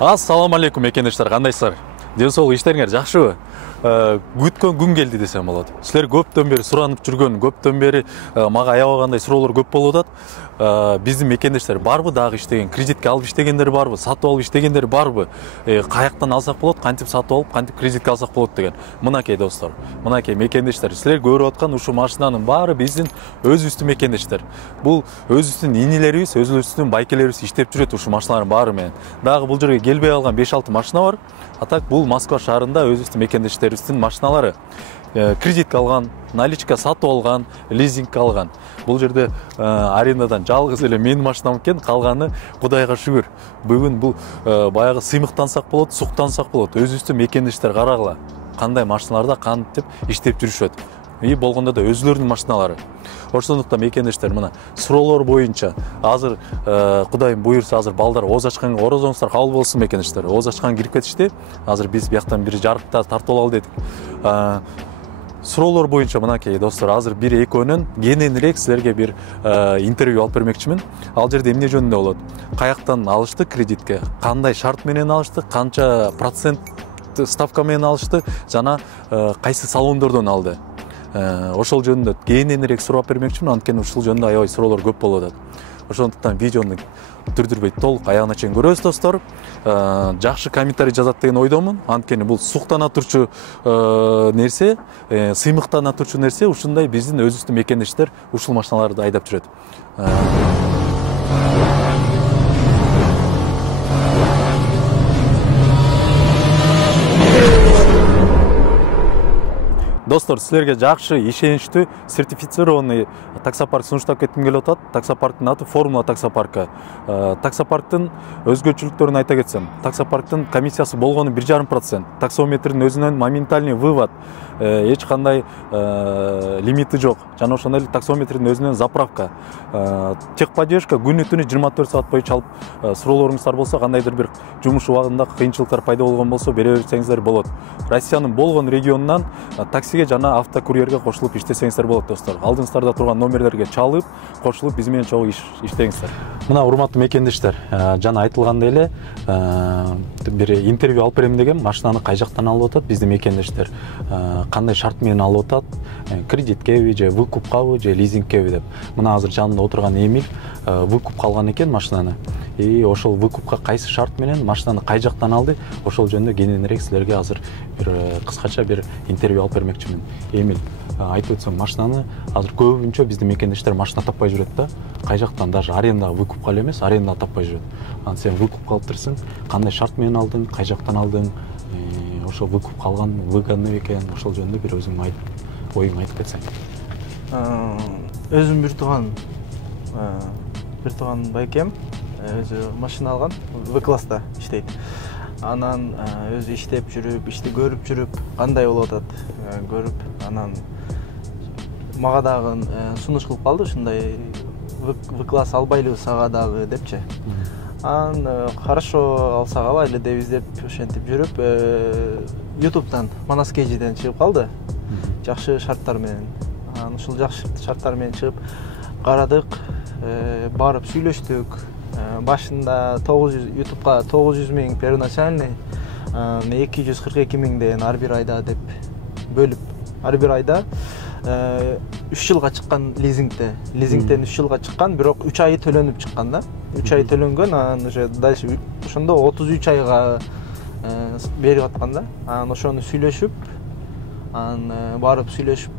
Ассаламу алейкум экендештер, кандайсыздар? Ден соолук иштериңер жакшыбы? Күткөн күн келди десем болот. Силер көптөн бери суранып жүргөн, көптөн бери мага аябагандай суроолор көп болуп атат. Биздин мекендештер барбы дагы иштеген, кредитке алып иштегендер барбы, сатып алып иштегендер барбы? Каяктан алсак болот, кантип сатып алып, кантип кредитке алсак болот деген. Мынакей достор, мынакей мекендештер, силер көрүп аткан ушул машинанын баары биздин өзүбүздүн мекендештер. Бул өзүбүздүн инилерибиз, өзүбүздүн байкелерибиз иштеп жүрөт ушул машиналардын баары менен. Дагы бул жерге келбей калган 5-6 машина бар. А так бул Москва шаарында өзүбүздүн мекендештерибиздин машиналары. Кредитке алган, наличка сатып алган, лизингке алган. Бул жерде арендадан жалгыз эле менин машинам экен, калганы Кудайга шүгүр. Бүгүн бул баягы сыймыктансак болот, суктансак болот. Өзүбүздүн мекендештер карагыла. Кандай машиналарда кантип иштеп жүрүшөт. Болгондо да өзүлөрүнүн машиналары. Ошондуктан мекендештер мына суроолор боюнча азыр Кудайым буйрса азыр балдар ооз ачканга орозоңуздар кабыл болсун мекендештер. Ооз ачкан кирип кетишти. Азыр биз бияктан бир жарыкта тартып алалы дедик. Суроолор боюнча мынакей достор, азыр бир экөөнөн кененирээк силерге бир интервью алып бермекчимин. Ал жерде эмне жөнүндө болот? Каяктан алышты кредитке, кандай шарт менен алышты, канча процент ставка менен алышты, жана кайсы салондордон алды. Ошол жөнүндө кененирээк сурап бермекчимин, анткени ушул жөнүндө аябай суроолор көп болуп атат. Ошондуктан видеону түрдүрбөй толук аягына чейин көрөбүз достор. Жакшы комментарий жазат деген ойдомун. Анткени бул суктана турчу нерсе, сыймыктана турчу нерсе, ушундай биздин өзүбүздүн мекендештер ушул машиналарды айдап жүрөт. Достор, силерге жакшы, ишеничтүү, сертифицированный таксопарк сунуштап кетким келип атат. Таксопарктын аты Формула таксопаркы. Таксопарктын өзгөчөлүктөрүн айта кетсем, таксопарктын комиссиясы болгону 1,5%. Таксометрдин өзүнөн моментальный вывод, эч кандай лимити жок. Жана ошондой эле таксометрдин өзүнөн заправка. Техподдержка күнү-түнү 24 саат бою чалып, суроолоруңуздар болсо, кандайдыр бир жумуш убагында кыйынчылыктар пайда болгон болсо, бере берсеңиздер болот. Россиянын болгон регионунан таксиге жана автокурьерге кошулуп иштесеңиздер болот достор. Алдыңыздарда турган номерлерге чалып, кошулуп биз менен чогуу иштеңиздер. Мына урматтуу мекендештер, жана айтылгандай эле бир интервью алып берем деген, машинаны кай жактан алып атат биздин мекендештер, кандай шарт менен алып атат, кредиткеби же выкупкабы же лизингкеби деп. Мына азыр жанымда отурган Эмиль выкупка алган экен машинаны. Ошол выкупка кайсы шарт менен машинаны кай жактан алды, ошол жөнүндө кененирээк силерге азыр бир кыскача бир интервью алып бермекчимин. Эмиль, айтып өтсөң, машинаны азыр көбүнчө биздин мекендештер машина таппай жүрөт да. Кай жактан даже арендага выкупка эле эмес, арендага таппай жүрөт. Анан сен выкупка алыптырсың, кандай шарт менен алдың, кай жактан алдың, ошол выкупка алган выгодный экен, ошол жөнүндө бир өзүң оюңду айтып кетсең. Өзүм бир тууган байкем өзү машина алган, В-класста иштейт. Анан өзү иштеп жүрүп, ишти көрүп жүрүп, кандай болуп атат көрүп, анан мага дагы сунуш кылып калды, ушундай В-класс албайлыбы сага дагы депчи. Анан хорошо алсак алайлы деп издеп ошентип жүрүп, YouTube'дан Манас KG'ден чыгып калды. Жакшы шарттар менен. Анан ушул жакшы шарттар менен чыгып карадык, барып сүйлөштүк. Башында YouTube'га 900 000 первоначальный, 242 000ден ар бир айда деп бөлүп, ар бир айда 3 жылга чыккан лизингте. Лизингтен 3 жылга чыккан, бирок 3 айы төлөнүп чыккан да. 3 ай төлөнгөн, анан уже дальше ошондо 33 айга берип аткан да. Анан ошону сүйлөшүп, анан барып сүйлөшүп,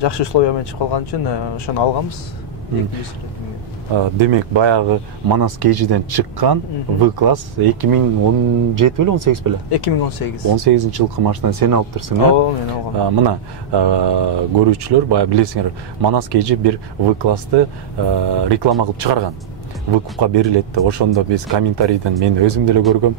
жакшы условия менен чыгып калган үчүн ошону алганбыз. Демек, баягы Манас KG'ден чыккан В-класс 2017 беле, 18 беле? 2018. 18-жылкы машинаны сен алыптырсың, э? Ооба, мен алгам. Мына көрүүчүлөр баягы билесиңер, Манас KG бир В-классты реклама кылып чыгарган. Выкупка берилет деп. Ошондо биз комментарийден мен өзүм деле көргөм.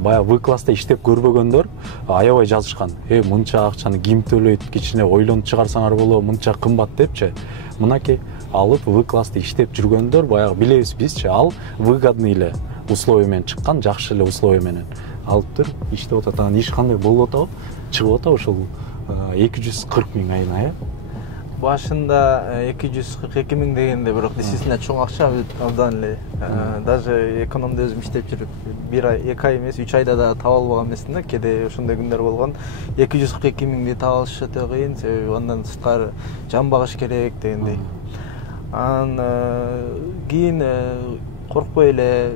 Баягы В-класста иштеп көрбөгөндөр аябай жазышкан. Мынча акчаны ким төлөйт, кичине ойлонуп чыгарсаңар болобу, мынча кымбат депчи. Мынакей алып В-классты иштеп жүргөндөр баягы билебиз бизчи, ал выгодный эле условия менен чыккан, жакшы эле условия менен алыптыр, иштеп атат. Анан иш кандай болуп атабы? Чыгып атабы ошол 240 000 айына, башында 242 миң дегенде, бирок действительно чоң акча абдан эле. Даже экономда өзүм иштеп жүрүп, 1 ай эмес, 3 айда да таба албаган эмесмин да. Кээде ошондой күндөр болгон. 242 миңди таба алыш өтө кыйын, себеби андан сырткары жан багыш керек дегендей. Анан кийин коркпой эле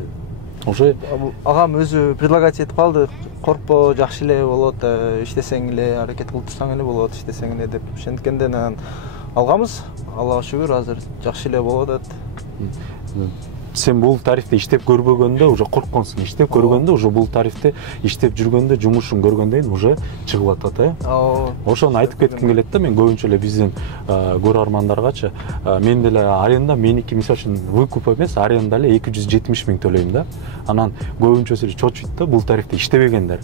уже агам өзү предлагать этип калды. Коркпо, жакшы эле болот, иштесең эле, аракет кылып турсаң эле болот, иштесең эле деп. Ошенткенден анан алганбыз. Аллага шүгүр, азыр жакшы эле болуп атат. Сен бул тарифте иштеп көрбөгөндө уже коркконсуң. Иштеп көргөндө уже бул тарифте иштеп жүргөндө жумушун көргөндөн уже чыгып атат, Ошону айтып кетким келет да. Мен көбүнчө эле биздин көрөрмандаргачы, мен деле аренда, меники мисалы үчүн выкуп эмес, аренда эле 270 миң төлөйм да. Анан көбүнчөсү эле чочуйт да, бул тарифте иштебегендер.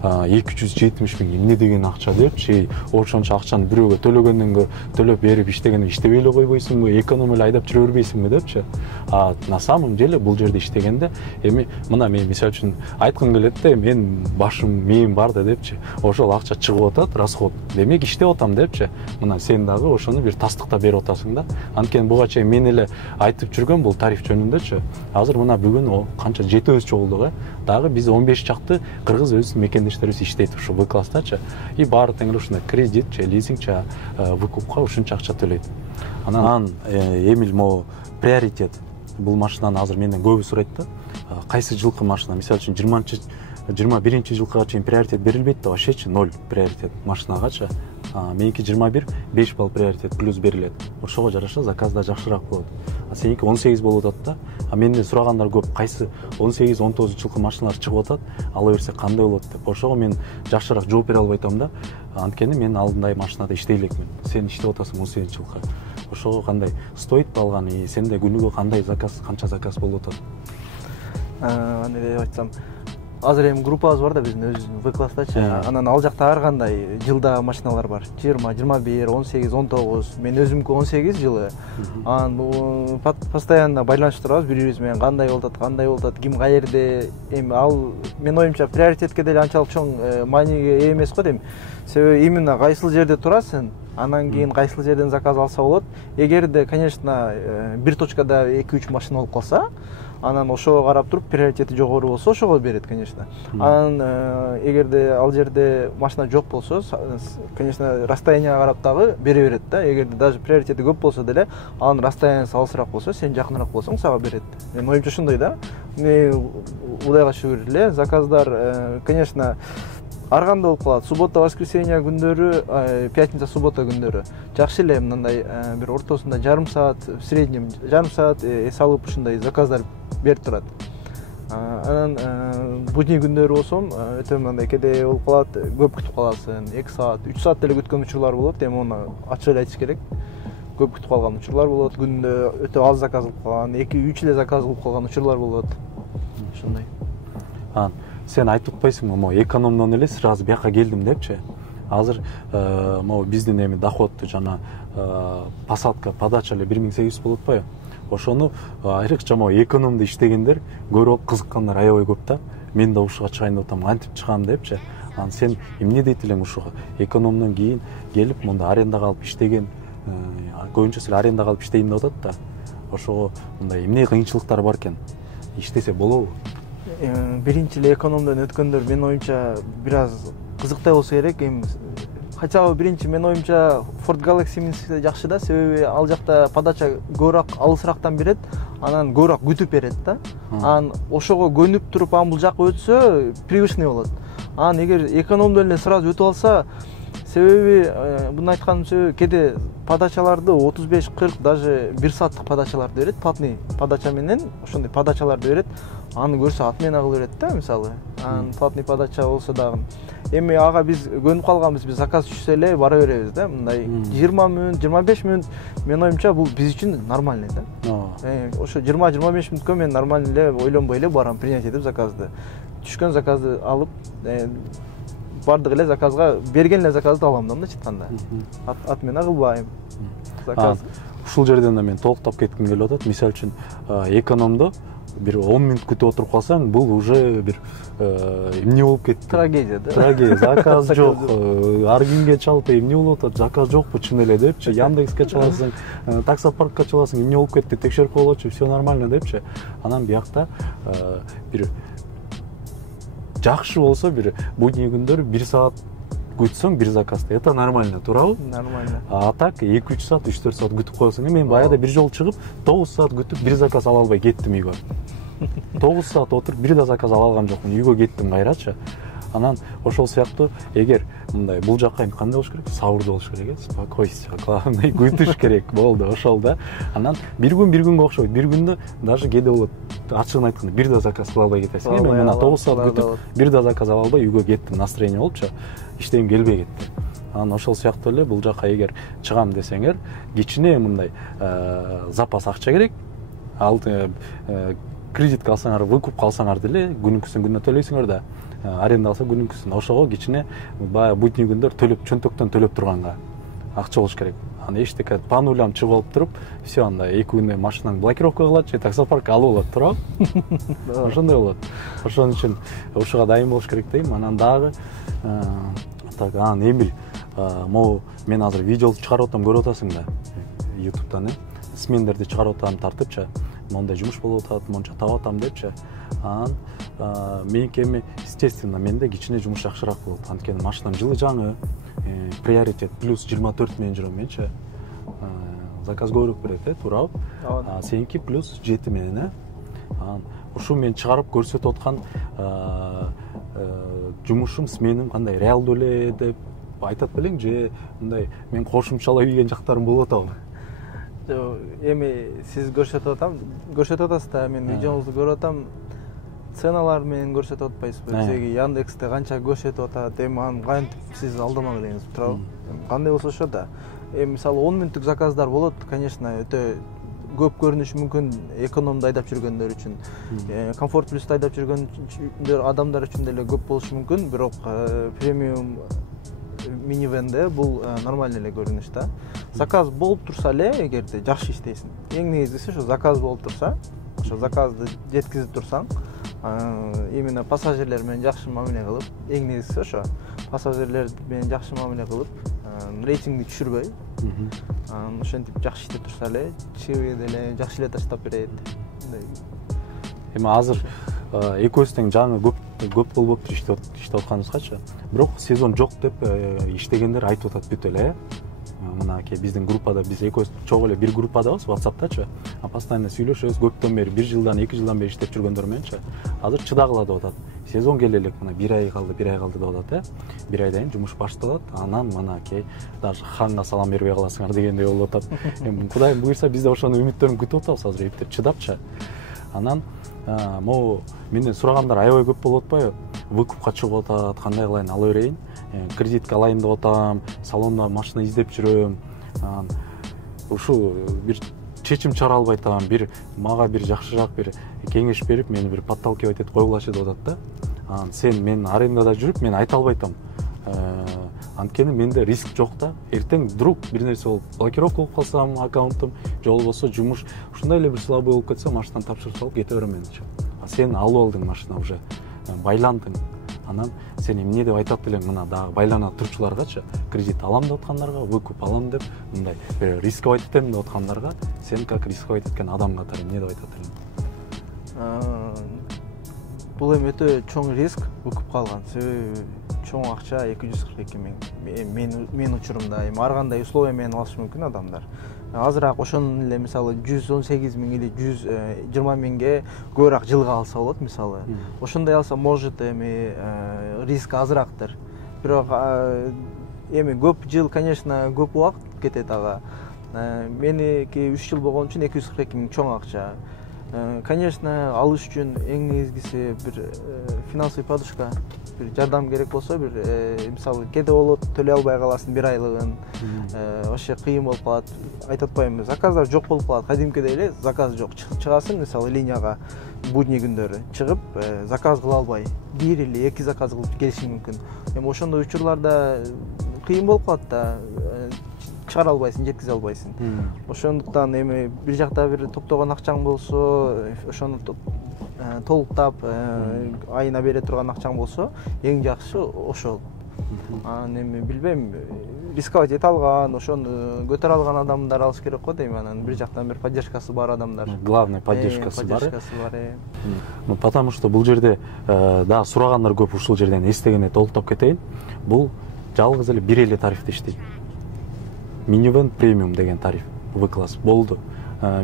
270 миң эмне деген акча депчи, ошончо акчаны бирөөгө төлөгөндөн төлөп берип иштегенде иштебей эле койбойсуңбу, эконом эле айдап жүрө бербейсиңби депчи. На самом деле бул жерде иштегенде эми мына мен мисалы үчүн айткым келет да, мен башым мээм бар да депчи. Ошол акча чыгып атат, расход. Демек иштеп атам депчи. Мына сен дагы ошону бир тастыктап берип атасың да. Анткени буга чейин мен эле айтып жүргөм бул тариф жөнүндөчү. Азыр мына бүгүн канча 7 болдук, Дагы биз 15 чакты кыргыз өз мекендештерибиз иштейт ушу В-класстачы. И баары тең эле ушундай кредитчи, лизингчи выкупка ушунча акча төлөйт. Анан Эмил могу приоритет. Бул машинаны азыр менден көбү сурайт да. Кайсы жылкы машина? Мисалы үчүн 21 жылкыга чейин приоритет берилбейт да, вообще 0 приоритет машинагачы. Меники 21, 5 балл приоритет плюс берилет. Ошого жараша заказ да жакшыраак болот. Сеники 18 болуп атат да. Менден сурагандар көп, кайсы 18-19 жылкы машиналар чыгып атат, ала берсе кандай болот деп. Ошого мен жакшыраак жооп бере албай атам да. Анткени мен алдындай машинада иштей элекмин. Сен иштеп атасың 18 жылкы. Ошого кандай стоит алган, сенде күнүгө кандай заказ, канча заказ болуп атат? Аны деп айтсам, азыр эми группабыз бар да биздин өзүбүздүн В-класстачы. Анан ал жакта ар кандай жылда машиналар бар. 20, 21, 18, 19. Мен өзүмкү 18 жылы. Анан постоянно байланышып турабыз бири-бирибиз менен, кандай болуп атат, ким каерде. Эми ал мен оюмча приоритетке деле анчалык чоң мааниге ээ эмес го дейм. Себеби именно кайсыл жерде турасың, анан кийин кайсыл жерден заказ алса болот. Эгерде, конечно, бир точкада 2-3 машина болуп калса, анан ошого карап туруп приоритети жогору болсо ошого берет, конечно. Анан эгерде ал жерде машина жок болсо, конечно, расстоянияга карап дагы бере берет да. Эгерде даже приоритети көп болсо деле, анын расстояниясы алысыраак болсо, сен жакыныраак болсоң, сага берет. Мен оюмча ушундай да. Кудайга шүгүр эле, заказдар, конечно, ар кандай болуп калат. Суббота, воскресенье күндөрү, пятница, суббота күндөрү жакшы эле мындай бир ортосунда жарым саат, в среднем жарым саат эс алып ушундай заказдар берип турат. Анан будний күндөрү болсом, өтө мындай кээде болуп калат, көп күтүп каласың, 2 саат, 3 саат деле күткөн учурлар болот. Эми аны ачык эле айтыш керек. Көп күтүп калган учурлар болот, күндө өтө аз заказ кылып калган, 2-3 эле заказ кылып калган учурлар болот. Ушундай. Сен айтып атпайсыңбы, могу экономдон эле сразу бияка келдим депчи. Азыр могу биздин эми доход жана посадка, подача эле 1800 болот атпайбы? Ошону айрыкча могу экономдо иштегендер көрүп кызыккандар аябай көп да. Мен да ушуга чыгайын деп атам, антип чыгам депчи. Анан сен эмне дейт элең ушуга? Экономдон кийин келип мында арендага алып иштеген, көбүнчөсү эле арендага алып иштейм деп атат да. Ошого мындай эмне кыйынчылыктар бар экен? Иштесе болобу? Биринчи эле экономдон өткөндөр мен оюмча бир аз кызыктай болсо керек. Эми хотя бы биринчи мен оюмча Ford Galaxy менен жакшы да, себеби ал жакта подача көбүрөөк алысырактан берет, анан көбүрөөк күтүп берет да. Анан ошого көнүп туруп бул жака өтсө привычный болот. Анан эгер экономдон эле сразу өтүп алса, себеби буну айтканым себеби кээде подачаларды 35-40, даже 1 сааттык подачаларды берет, платный подача менен ошондой подачаларды берет. Аны көрсө ат менен кыла берет да, мисалы. Анан платный подача болсо дагы. Эми ага биз көнүп калганбыз, биз заказ түшсө эле бара беребиз да. Мындай 20 мүнөт, 25 мүнөт мен оюмча бул биз үчүн нормальный да. Ошо 20-25 мүнөткө мен нормальный эле ойлонбой эле барам, принять этип заказды. Түшкөн заказды алып, бардык эле заказга берген эле заказды алам да, мындайча айтканда. Ат менен кылбайм. Заказ. Ушул жерден да мен толуктап кетким келип атат. Мисалы үчүн экономдо бир 10 мүнөт күтүп отуруп калсаң, бул уже бир эмне болуп кетти. Трагедия, да? Трагедия, заказ жок. Ар кимге чалып эмне болуп атат, заказ жокпу чын эле депчи. Яндекске чаласың, таксопаркка чаласың, эмне болуп кетти, текшерип коелочу, все нормально депчи. Анан биякта бир жакшы болсо бир будний күндөр 1 саат күтсөң бир заказды, это нормально, туурабы? Нормально. А так 2-3 саат, 3-4 саат күтүп коесуң. Мен баягыда бир жолу чыгып 9 саат күтүп бир заказ ала албай кеттим үйгө. 9 саат отуруп бир да заказ ала алган жокмун, үйгө кеттим кайрачы. Анан ошол сыяктуу эгер мындай бул жакка эми кандай болуш керек? Сабырдуу болуш керек, спокойствие, главное күтүш керек болду, ошол да. Анан бир күнгө окшойт. Бир күндө даже кээде болот. Ачыгын айтканда бир да заказ кыла албай кетесиң. Мен мына 9 саат күтүп бир да заказ ала албай үйгө кеттим, настроение болупчу. Иштегим келбей кетти. Анан ошол сыяктуу эле бул жакка эгер чыгам десеңер, кичине мындай запас акча керек. Ал кредитке алсаңар, выкупка алсаңар деле күнүнкүсүн күнүнө төлөйсүңөр да. Аренда алса күнүнкүсүн. Ошого кичине баягы будний күндөр төлөп, чөнтөктөн төлөп турганга акча болуш керек. Аны эчтеке панулям чыгып алып туруп, все анда 2 күндө машинаң блокировка кылат, же таксопарк алып алат, туурабы? Ошондой болот. Ошон үчүн ушуга дайым болуш керек дейм. Анан дагы так, Эмиль, могу мен азыр видео чыгарып атам, көрүп атасың да, YouTube'дан, смендерди чыгарып атам тартыпчы. Мондай жумуш болуп атат, монча таап атам депчи. Анан меники эми естественно менде кичине жумуш жакшыраак болот. Анткени машинам жылы жаңы, приоритет плюс 24 менен жүрөм менчи. Заказ көбүрөөк берет, туурабы? Сеники плюс 7 менен, Анан ушу мен чыгарып көрсөтүп аткан жумушум, сменим кандай реалдуу эле деп айтат белең, же мындай мен кошумчалап ийген жактарым болуп атабы? Эми сиз көрсөтүп атасыз да, мен видеоңузду көрүп атам. Ценалар менен көрсөтүп атпайсызбы? Бизге Яндексте канча көрсөтүп атат, эми аны кантип сиз алдамак элеңиз, туурабы? Кандай болсо ошо да. Эми мисалы 10 мүнөттүк заказдар болот, конечно, өтө көп көрүнүшү мүмкүн экономду айдап жүргөндөр үчүн. Комфорт плюс айдап жүргөндөр адамдар үчүн деле көп болушу мүмкүн, бирок премиум минивенде бул нормально эле көрүнүш да. Заказ болуп турса эле, эгерде жакшы иштейсиң. Эң негизгиси ошо заказ болуп турса, ошо заказды жеткизип турсаң, именно пассажирлер менен жакшы мамиле кылып, эң негизгиси ошо. Пассажирлер менен жакшы мамиле кылып, рейтингди түшүрбөй, ошентип жакшы иштеп турса эле, чыгып деле жакшы эле таштап берет. Эми азыр экөөбүздүн жаңы көп болуп иштеп атканыбызгачы. Бирок сезон жок деп иштегендер айтып атат бүт эле. Мынакей биздин группада, биз экөөбүз чогуу эле бир группадабыз, WhatsApp'тачы. Постоянно сүйлөшөбүз, көптөн бери, 1 жылдан, 2 жылдан бери иштеп жүргөндөр мененчи. Азыр чыдагыла деп атат. Сезон келе элек, мына 1 ай калды деп атат, 1 айдан кийин жумуш башталат. Анан мынакей даже ханга салам бербей каласыңар дегендей болуп атат. Эми Кудайым буйрса биз да ошону үмүттөрүн күтүп атабыз азыр, эптеп чыдапчы. Анан могу менден сурагандар аябай көп болуп атпайбы? Выкупка чыгып атат, кандай кылайын, ала берейин. Кредитке алайын деп атам, салонда машина издеп жүрөм. Ушу бир чечим чыгара албай атам, мага бир жакшыраак бир кеңеш берип, мени бир подталкивать этип койгулачы деп атат да. Сен мен арендада жүрүп, мен айта албай атам. Анткени менде риск жок да. Эртең вдруг бир нерсе болуп, блокировка болуп калсам аккаунтум, же болбосо жумуш ушундай эле бир слабый болуп кетсе, машинаны тапшырып салып кете берем менчи. Сен алып алдың машина уже, байландың. Анан сен эмне деп айтат элең, мына дагы байлана турчуларгачы, кредит алам деп аткандарга, выкуп алам деп, мындай рисковать этем деп аткандарга, сен как рисковать эткен адам катары эмне деп айтат элең? Бул эми өтө чоң риск выкупка алган. Себеби чоң акча 242 миң. Мен учурумда эми ар кандай условия менен алышы мүмкүн адамдар. Азыраак ошон эле мисалы 118 миң или 120 миңге көбүрөөк жылга алса болот мисалы. Ошондой алса может эми риск азырактыр. Бирок эми көп жыл, конечно, көп убакыт кетет ага. Меники 3 жыл болгон үчүн 242 миң чоң акча. Конечно, алыш үчүн эң негизгиси бир финансовый подушка, бир жардам керек болсо, бир мисалы кээде болот, төлөй албай каласың 1 айлыгын, вообще кыйын болуп калат. Айтып атпаймынбы, заказдар жок болуп калат. Кадимкидей эле заказ жок. Чыгасың мисалы линияга будний күндөрү, чыгып заказ кыла албай, 1 или 2 заказ кылып келишиң мүмкүн. Эми ошондой учурларда кыйын болуп калат да. Чыгара албайсың, жеткизе албайсың. Ошондуктан эми бир жакта бир топтогон акчаң болсо, ошону толуктап айына бере турган акчаң болсо эң жакшы ошол. Анан эми билбейм, рисковать эте алган, ошону көтөрө алган адамдар алыш керек го дейм. Анан бир жактан бир поддержкасы бар адамдар. Главный поддержкасы бар. Поддержкасы бар. Ну, потому что бул жерде да сурагандар көп, ушул жерден эстегенде толуктап кетейин. Бул жалгыз эле бир эле тарифте иштейт. Minivan премиум деген тариф, В-класс болду.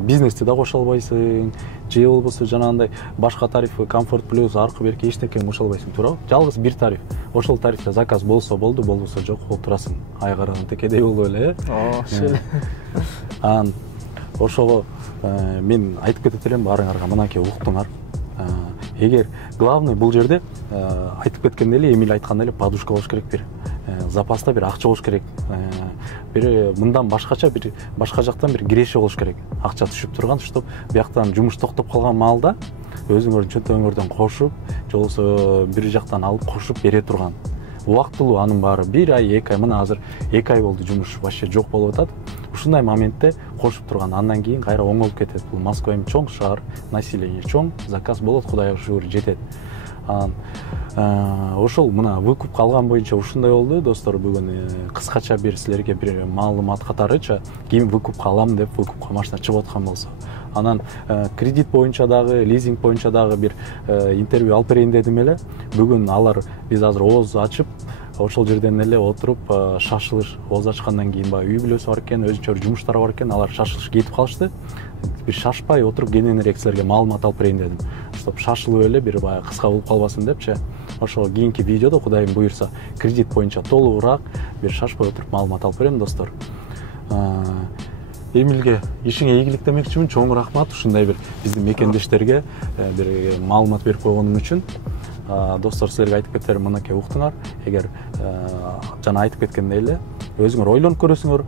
Бизнести да кошо албайсың, же болбосо жанагындай башка тариф, комфорт плюс, аркы берки эчтеке кошо албайсың, туурабы? Жалгыз бир тариф. Ошол тарифте заказ болсо болду, болбосо жок, отурасың. Айгарган текедей болуп эле, Анан ошого мен айтып кетет элем баарыңарга, мынакей уктуңар. Эгер главный бул жерде айтып кеткендей эле, Эмиль айткандай эле подушка болуш керек, бир запаста бир акча болуш керек. Бир мындан башкача бир башка жактан бир киреше болуш керек. Акча түшүп турган, чтоб бияктан жумуш токтоп калган маалда өзүңөрдүн чөнтөгүңөрдөн кошуп, же болбосо бир жактан алып кошуп бере турган. Убактылуу анын баары 1 ай, 2 ай, мына азыр 2 ай болду жумуш вообще жок болуп атат. Ушундай моментте кошуп турган, андан кийин кайра оңолуп кетет. Бул Москва эми чоң шаар, население чоң, заказ болот, Кудайга шүгүр жетет. Ошол мына выкупка алган боюнча ушундай болду, достор. Бүгүн кыскача бир силерге бир маалымат катарыча, ким выкупка алам деп выкупка машина чыгып аткан болсо. Анан кредит боюнча дагы, лизинг боюнча дагы бир интервью алып берейин дедим эле. Бүгүн алар биз азыр ооз ачып, ошол жерден эле отуруп шашылыш, ооз ачкандан кийин баягы үй бүлөсү бар экен, өзүнчө жумуштары бар экен, алар шашылышка кетип калышты. Бир шашпай отуруп кененирээк силерге маалымат алып берейин дедим. Чтоб шашылып эле бир баягы кыска болуп калбасын депчи. Ошол кийинки видеодо Кудайым буйрса кредит боюнча толугураак бир шашпай отуруп маалымат алып берем, достор. Эмилге ишиңе ийгилик демекчимин, чоң рахмат ушундай бир биздин мекендештерге бир маалымат берип койгонуң үчүн. Достор, силерге айтып кетерим, мынакей уктуңар. Эгер жана айтып кеткендей эле өзүңөр ойлонуп көрөсүңөр,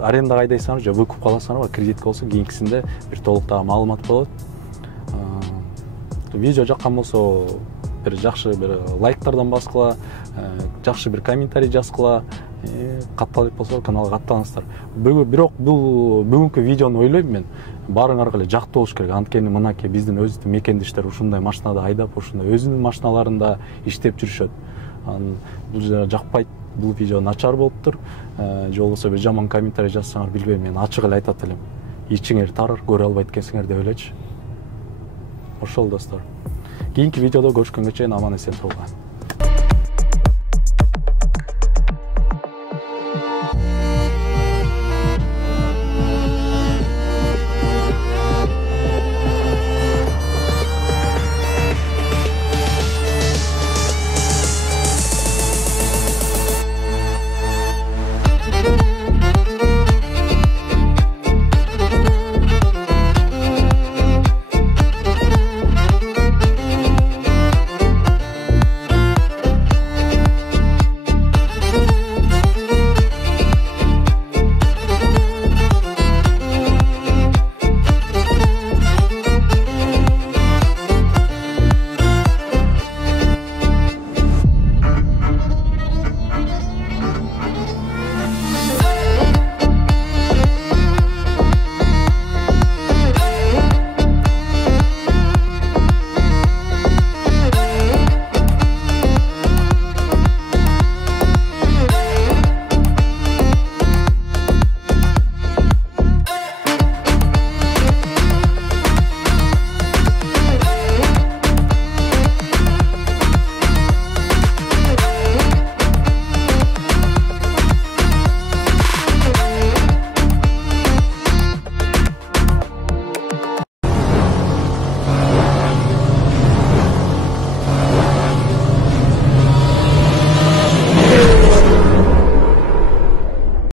арендага айдайсаңар же выкуп каласыңар, кредит болсо кийинкисинде бир толуктагы маалымат болот. Видео жаккан болсо бир жакшы бир лайктардан баскыла, жакшы бир комментарий жазгыла, катталып болсо каналга катталыңыздар. Бирок бул бүгүнкү видеону ойлойм мен баарыңарга эле жактуу болуш керек. Анткени мынакей биздин өзүбүздүн мекендештер ушундай машинада айдап, ушундай өзүнүн машиналарында иштеп жүрүшөт. Бул жакпайт, бул видео начар болуптур. Же болбосо бир жаман комментарий жазсаңар, билбейм, мен ачык эле айтат элем. Ичиңер тар, көрө албайт экенсиңер деп элечи. Ошол, достор. Кийинки видеодо көрүшкөнгө чейин аман эсен туруңар.